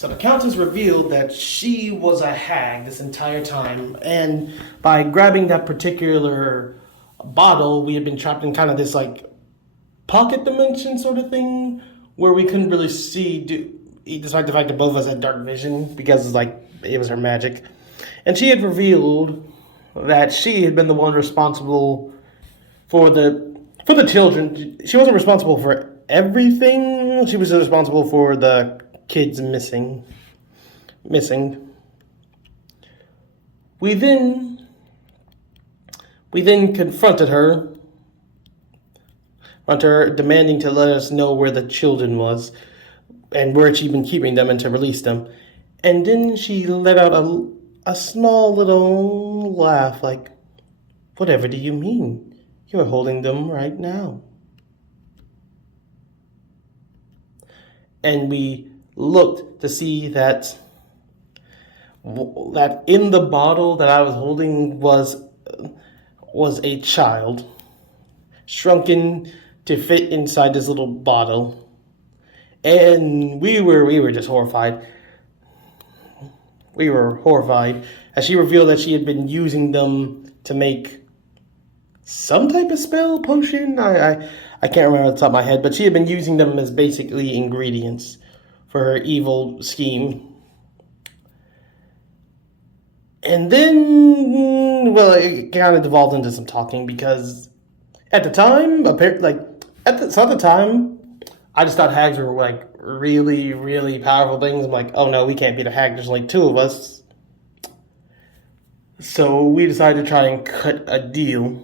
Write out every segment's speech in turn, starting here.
So the Countess revealed that she was a hag this entire time, and by grabbing that particular bottle, we had been trapped in kind of this like pocket dimension sort of thing, where we couldn't really see, despite the fact that both of us had dark vision, because it's like it was her magic. And she had revealed that she had been the one responsible for the children. She wasn't responsible for everything. She was responsible for the kids missing. We then confronted her, demanding to let us know where the children was and where she'd been keeping them and to release them. And then she let out a small little laugh, like, "Whatever do you mean? You're holding them right now." And we looked to see that in the bottle that I was holding was a child, shrunken to fit inside this little bottle. And we were just horrified. We were horrified as she revealed that she had been using them to make some type of spell potion. I can't remember off the top of my head, but she had been using them as basically ingredients for her evil scheme. And then, well, it kind of devolved into some talking because at the time, at the time, I just thought hags were like really, really powerful things. I'm like, oh no, we can't beat a hag. There's only two of us. So we decided to try and cut a deal.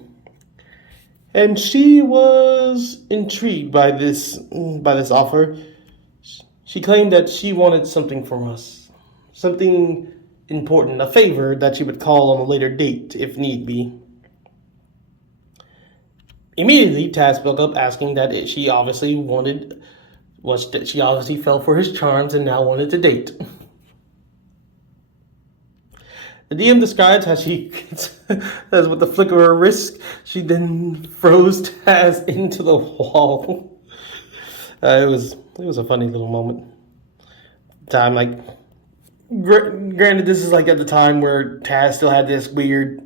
And she was intrigued by this offer. She claimed that she wanted something from us, something important, a favor that she would call on a later date if need be. Immediately, Taz spoke up, asking that she obviously fell for his charms and now wanted to date. The DM describes how she, as with the flick of her wrist, she then froze Taz into the wall. It was a funny little moment. Time, like, granted, this is like at the time where Taz still had this weird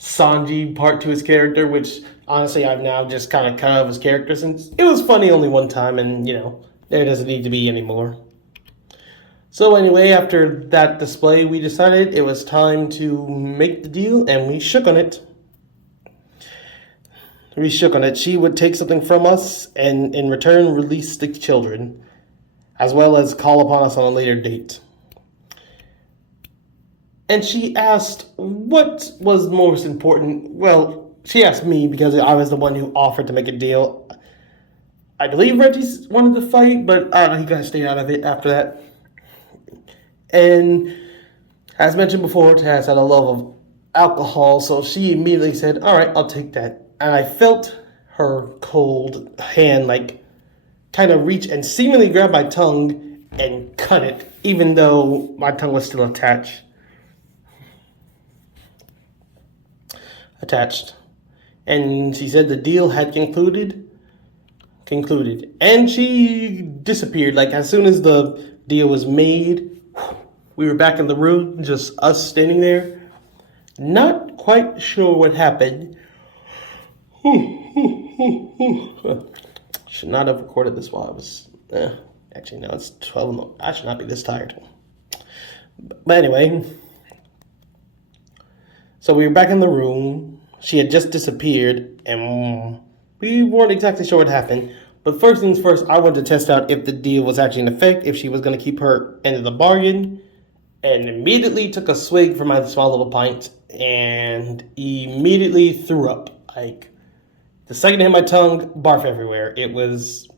Sanji part to his character, which honestly I've now just kind of cut out of his character since it was funny only one time, and there doesn't need to be anymore. So anyway, after that display, we decided it was time to make the deal, and we shook on it. She would take something from us and in return release the children, as well as call upon us on a later date. And she asked what was most important. Well, she asked me because I was the one who offered to make a deal. I believe Reggie wanted to fight, but I don't know, he kind of stayed out of it after that. And as mentioned before, Taz had a love of alcohol, so she immediately said, "All right, I'll take that." And I felt her cold hand like kind of reach and seemingly grab my tongue and cut it, even though my tongue was still attached. And she said the deal had concluded, and she disappeared. Like, as soon as the deal was made, we were back in the room, just us standing there, not quite sure what happened. Should not have recorded this while I was, actually no, it's 12, I should not be this tired. But anyway, so we were back in the room. She had just disappeared, and we weren't exactly sure what happened. But first things first, I wanted to test out if the deal was actually in effect, if she was going to keep her end of the bargain, and immediately took a swig from my small little pint, and immediately threw up. Like, the second it hit my tongue, barf everywhere. It was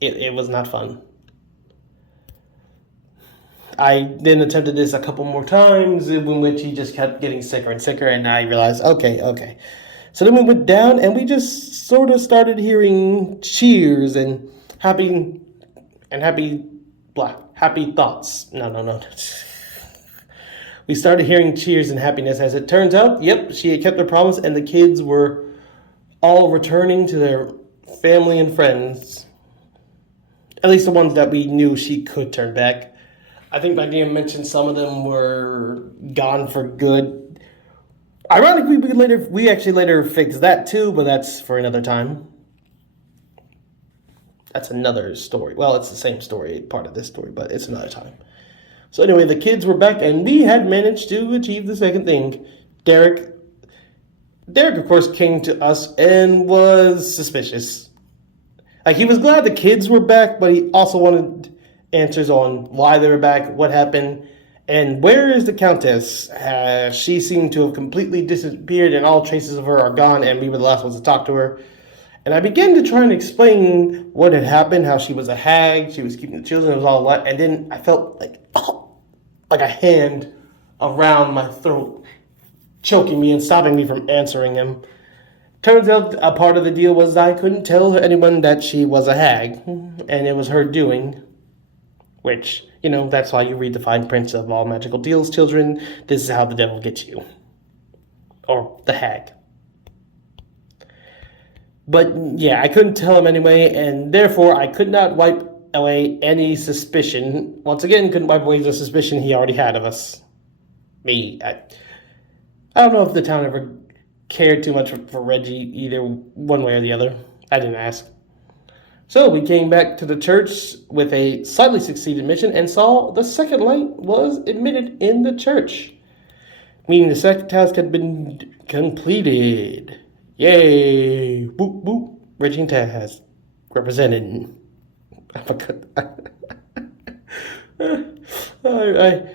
not fun. I then attempted this a couple more times, in which he just kept getting sicker and sicker, and I realized, okay. So then we went down, and we just sort of started hearing cheers and happy thoughts. No. We started hearing cheers and happiness. As it turns out, yep, she had kept her promise, and the kids were all returning to their family and friends. At least the ones that we knew she could turn back. I think my DM mentioned some of them were gone for good. Ironically, we actually later fixed that too, but that's for another time. That's another story. Well, it's the same story, part of this story, but it's another time. So anyway, the kids were back, and we had managed to achieve the second thing. Derek, of course, came to us and was suspicious. Like, he was glad the kids were back, but he also wanted answers on why they were back, what happened, and where is the Countess? She seemed to have completely disappeared, and all traces of her are gone, and we were the last ones to talk to her. And I began to try and explain what had happened, how she was a hag, she was keeping the children, it was all that, and then I felt like a hand around my throat, choking me and stopping me from answering him. Turns out a part of the deal was I couldn't tell anyone that she was a hag, and it was her doing. Which, that's why you read the fine print of all magical deals, children. This is how the devil gets you. Or the hag. But, yeah, I couldn't tell him anyway, and therefore I could not wipe away any suspicion. Once again, couldn't wipe away the suspicion he already had of us. Me. I don't know if the town ever cared too much for Reggie, either one way or the other. I didn't ask. So we came back to the church with a slightly succeeded mission and saw the second light was emitted in the church, meaning the second task had been completed. Yay! Whoop whoop! Reggie and Taz represented.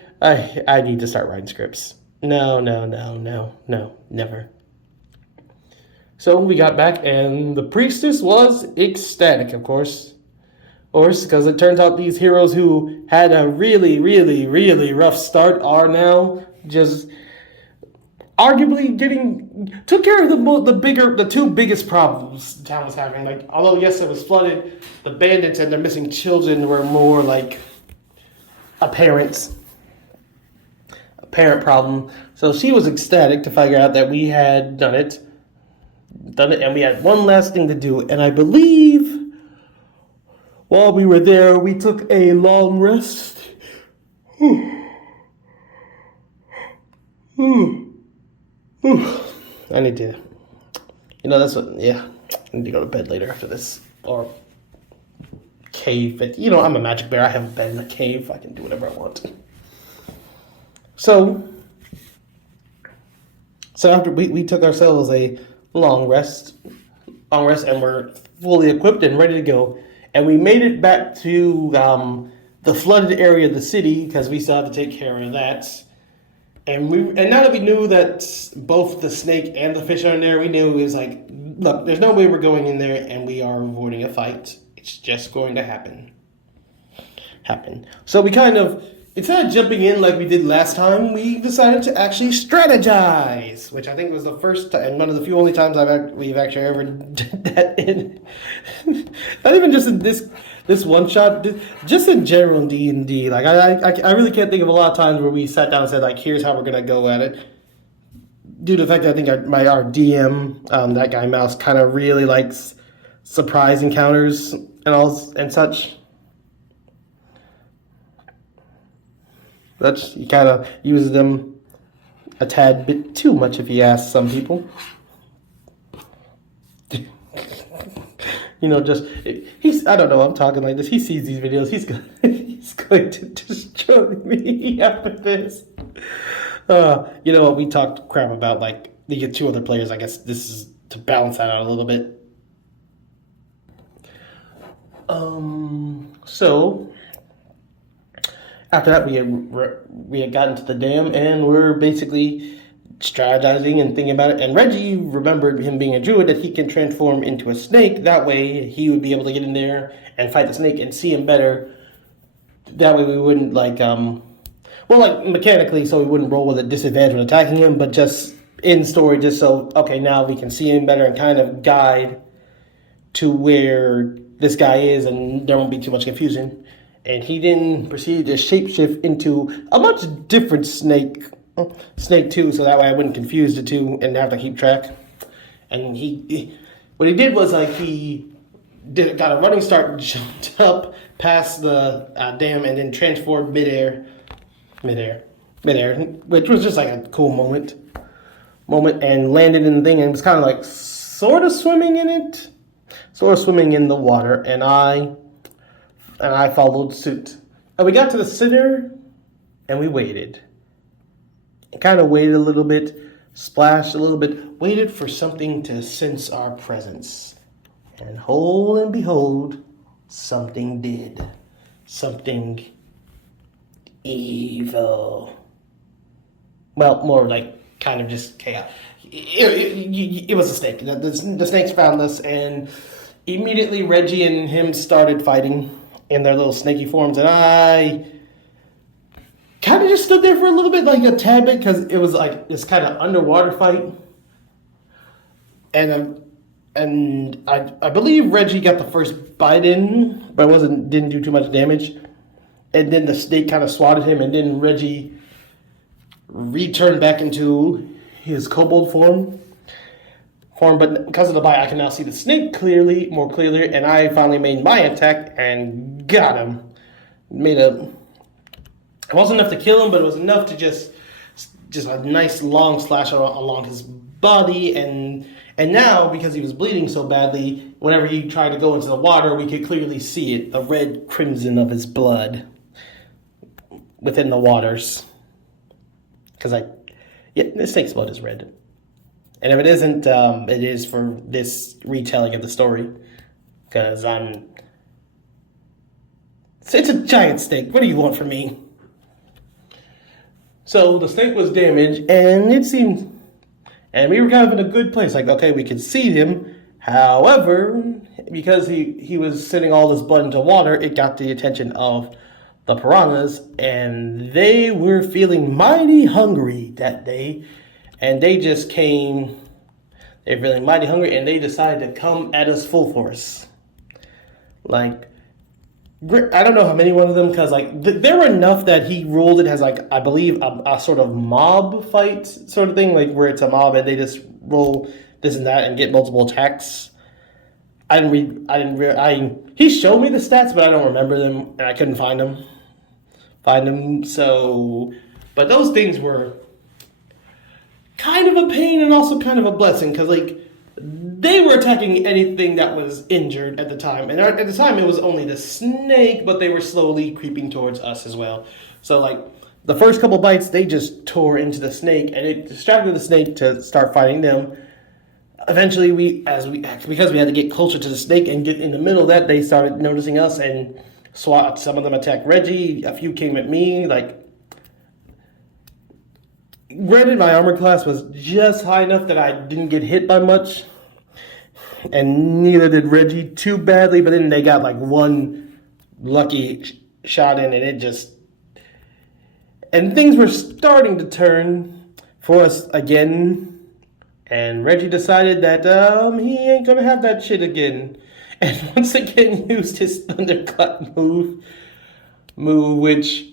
I need to start writing scripts. No, never. So we got back, and the priestess was ecstatic, of course. Because it turns out these heroes who had a really, really, really rough start are now just arguably took care of the two biggest problems the town was having. Like, although yes, it was flooded, the bandits and their missing children were more like a parent problem. So she was ecstatic to figure out that we had done it, and we had one last thing to do. And I believe while we were there, we took a long rest. I need to, I need to go to bed later after this, or cave. But, I'm a magic bear. I have a bed in a cave. I can do whatever I want. So after we took ourselves a long rest, and we're fully equipped and ready to go. And we made it back to the flooded area of the city, because we still have to take care of that. And now that we knew that both the snake and the fish are in there, we knew it was like, look, there's no way we're going in there and we are avoiding a fight. It's just going to happen. So we kind of, instead of jumping in like we did last time, we decided to actually strategize, which I think was the first time, and one of the few only times we've actually ever did that in, not even just in this one shot, just in general in D&D. Like, I really can't think of a lot of times where we sat down and said, like, here's how we're going to go at it. Due to the fact that I think our DM, that guy Mouse, kind of really likes surprise encounters and such. He kind of uses them a tad bit too much, if you ask some people. I don't know, I'm talking like this. He sees these videos, he's going to destroy me after this. We talked crap about, like, you get two other players. I guess this is to balance that out a little bit. So after that, we had gotten to the dam, and we're basically strategizing and thinking about it. And Reggie remembered, him being a druid, that he can transform into a snake. That way he would be able to get in there and fight the snake and see him better. That way we wouldn't, mechanically, so we wouldn't roll with a disadvantage when attacking him, but just in story, just so, okay, now we can see him better and kind of guide to where this guy is, and there won't be too much confusion. And he then proceeded to shapeshift into a much different snake too, so that way I wouldn't confuse the two and have to keep track. And what he did was, like, he got a running start, jumped up past the dam, and then transformed midair, which was just like a cool moment, and landed in the thing, and was kind of like sort of swimming in it, sort of swimming in the water, and I followed suit. And we got to the center, and we waited. Kind of waited a little bit, splashed a little bit, waited for something to sense our presence. And lo and behold, something did. Something evil. Well, more like kind of just chaos. It was a snake. The snakes found us, and immediately Reggie and him started fighting in their little snaky forms, and I kind of just stood there for a little bit, like a tad bit, because it was like this kind of underwater fight. And I believe Reggie got the first bite in, but didn't do too much damage. And then the snake kind of swatted him, and then Reggie returned back into his kobold form. But because of the bite, I can now see the snake more clearly, and I finally made my attack and got him. It wasn't enough to kill him, but it was enough to just a nice long slash along his body, and now, because he was bleeding so badly, whenever he tried to go into the water, we could clearly see it, the red crimson of his blood within the waters. Because the snake's blood is red. And if it isn't, it is for this retelling of the story. Because it's a giant snake. What do you want from me? So the snake was damaged, and and we were kind of in a good place. Like, okay, we could see him. However, because he was sending all this blood into water, it got the attention of the piranhas, and they were feeling mighty hungry that day. And they just came. They were feeling mighty hungry, and they decided to come at us full force. Like, I don't know how many one of them, because there were enough that he ruled it as I believe a sort of mob fight sort of thing, like where it's a mob and they just roll this and that and get multiple attacks. He showed me the stats, but I don't remember them, and I couldn't find them. So, but those things were kind of a pain and also kind of a blessing, because they were attacking anything that was injured at the time. And at the time, it was only the snake, but they were slowly creeping towards us as well. So, the first couple bites, they just tore into the snake, and it distracted the snake to start fighting them. Eventually, because we had to get closer to the snake and get in the middle of that, they started noticing us and swat. Some of them attacked Reggie. A few came at me. Granted, my armor class was just high enough that I didn't get hit by much, and neither did Reggie too badly, but then they got one lucky shot in, and things were starting to turn for us again, and Reggie decided that he ain't gonna have that shit again, and once again used his thunderclap move, which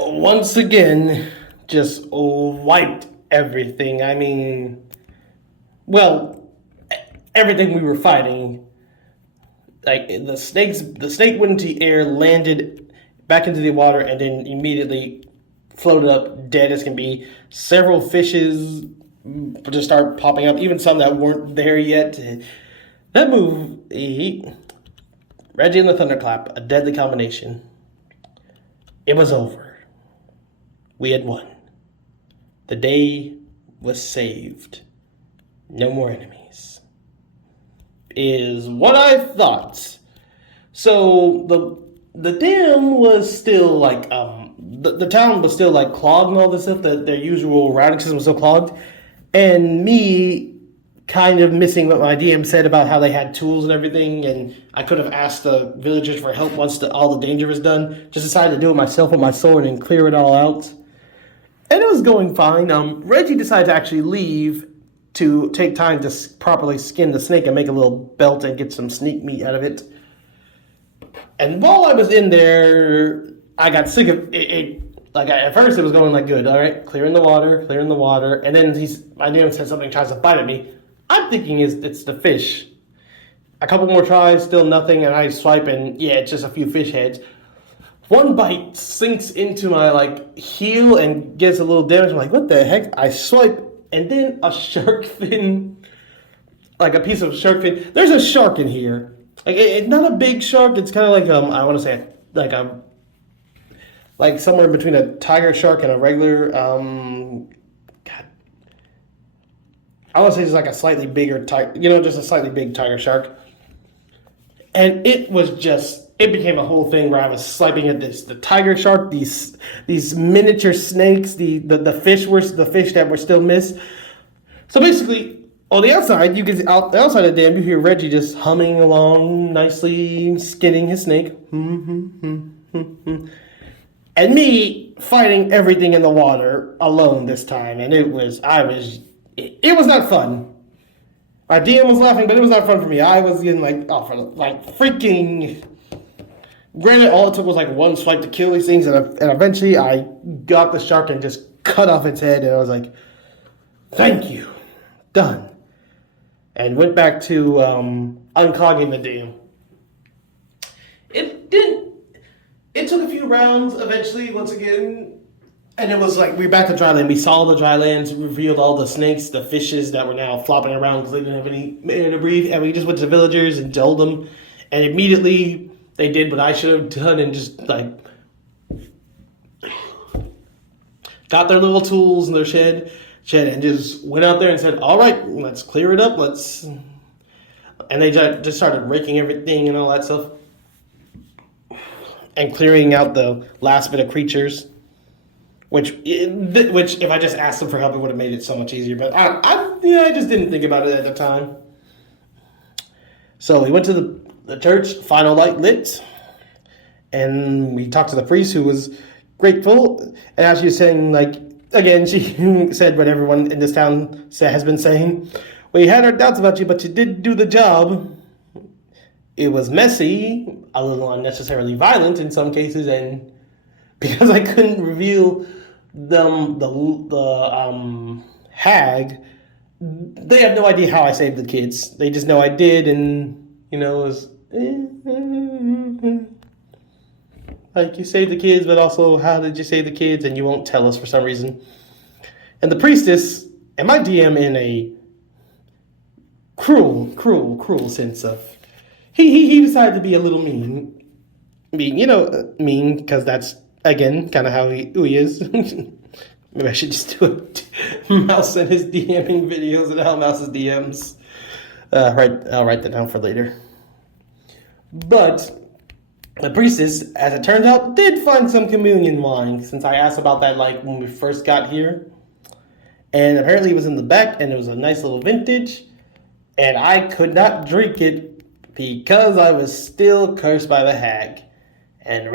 once again just wiped everything. I mean, well, everything we were fighting. The snake went into the air, landed back into the water, and then immediately floated up dead as can be. Several fishes just start popping up, even some that weren't there yet. That move, Reggie and the thunderclap, a deadly combination. It was over. We had won. The day was saved. No more enemies. Is what I thought. So the dam was still the town was still clogged and all this stuff. Their usual routing system was still clogged, and me kind of missing what my DM said about how they had tools and everything, and I could have asked the villagers for help once all the danger was done. Just decided to do it myself with my sword and clear it all out. And it was going fine. Reggie decided to actually leave to take time to properly skin the snake and make a little belt and get some sneak meat out of it. And while I was in there, I got sick of it. At first it was going good. All right, clearing the water. And then my DM said something, tries to bite at me. I'm thinking it's the fish. A couple more tries, still nothing, and I swipe, and yeah, it's just a few fish heads. One bite sinks into my like heel and gets a little damage. I'm like, what the heck? I swipe, and then a shark fin, like a piece of shark fin. There's a shark in here. Like it's not a big shark. It's kind of like I want to say like somewhere between a tiger shark and a regular God, I want to say it's like a slightly bigger tiger, just a slightly big tiger shark. And it became a whole thing where I was swiping at the tiger shark, these miniature snakes, the fish that were still missed. So basically, on the outside, you can out the outside of the dam, you hear Reggie just humming along nicely, skinning his snake, and me fighting everything in the water alone this time, and it was not fun. My DM was laughing, but it was not fun for me. I was getting freaking. Granted, all it took was like one swipe to kill these things, and eventually I got the shark and just cut off its head, and I was like, "Thank you, done," and went back to unclogging the dam. It didn't. It took a few rounds eventually. Once again. And it was like, we were back to dry land. We saw the dry lands, revealed all the snakes, the fishes that were now flopping around because they didn't have any air to breathe. And we just went to the villagers and told them. And immediately they did what I should have done and just like got their little tools in their shed and just went out there and said, all right, let's clear it up. And they just started raking everything and all that stuff. And clearing out the last bit of creatures. Which, if I just asked them for help, it would have made it so much easier. But I just didn't think about it at the time. So we went to the church, final light lit, and we talked to the priest, who was grateful. And as she was saying, again, she said what everyone in this town has been saying. We had our doubts about you, but you did do the job. It was messy, a little unnecessarily violent in some cases, and because I couldn't reveal the hag, they have no idea how I saved the kids. They just know I did, and it was like, you saved the kids, but also how did you save the kids? And you won't tell us for some reason. And the priestess and my DM, in a cruel sense of he decided to be a little mean, because that's. Again, kind of who he is. Maybe I should just do a Mouse and his DMing videos and how Mouse's DMs. I'll write that down for later. But the priestess, as it turns out, did find some communion wine, since I asked about that when we first got here. And apparently it was in the back, and it was a nice little vintage. And I could not drink it because I was still cursed by the hag. And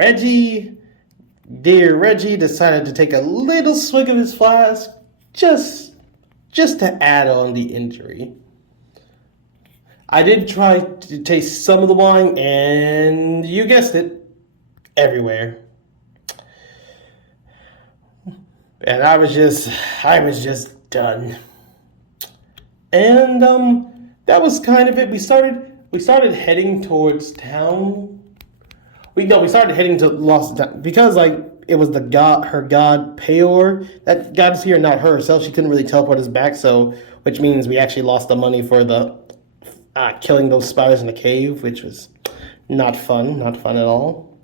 Dear Reggie decided to take a little swig of his flask just to add on the injury. I did try to taste some of the wine, and you guessed it, everywhere. And I was just done. And that was kind of it. We started heading towards town. We started heading to Lost Town because it was her god Peor. That god is here, not her herself. She couldn't really teleport us back, which means we actually lost the money for the killing those spiders in the cave, which was not fun at all.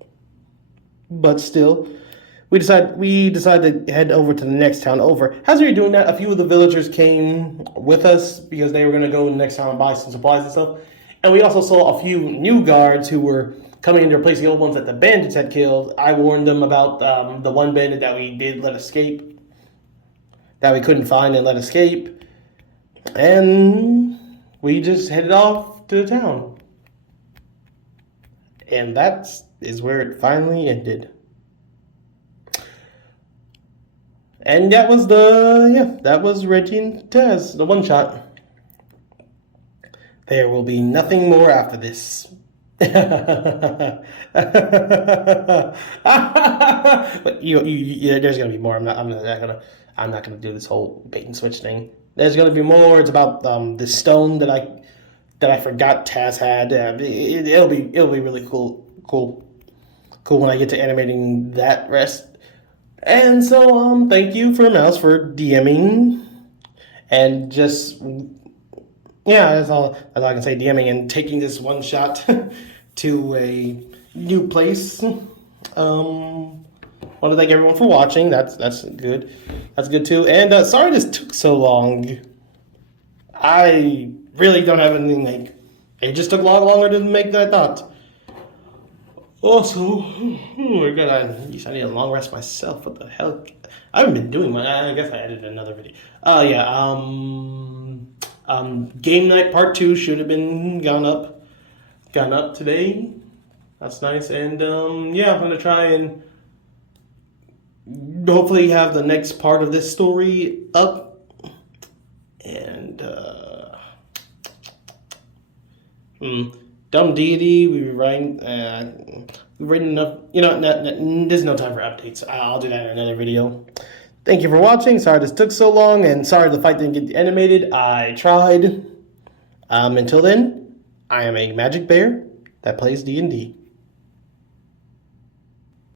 But still, we decided to head over to the next town over. As we were doing that, a few of the villagers came with us because they were going to go to the next town and buy some supplies and stuff. And we also saw a few new guards who were coming in to replace the old ones that the bandits had killed. I warned them about the one bandit that we did let escape, that we couldn't find and let escape. And we just headed off to the town. And that is where it finally ended. And that was Reggie and Taz, the one shot. There will be nothing more after this. But there's gonna be more. I'm not gonna do this whole bait and switch thing. There's gonna be more. It's about this stone that I that I forgot Taz had. It'll be really cool when I get to animating that rest. And so thank you for Mouse for DMing and just yeah, that's all I can say. DMing and taking this one shot to a new place. Want to thank everyone for watching. That's good. That's good too. And sorry this took so long. I really don't have anything like. It just took a lot longer to make than I thought. Also, oh my god, I need a long rest myself. What the hell? I haven't been doing one. I guess I edited another video. Yeah. Game night part 2 should have been gone up today. That's nice. And yeah, I'm gonna try and hopefully have the next part of this story up. And Dumb Deity, we've written enough. You know, there's no time for updates. I'll do that in another video. Thank you for watching. Sorry this took so long, and sorry the fight didn't get animated. I tried. Until then, I am a magic bear that plays D&D.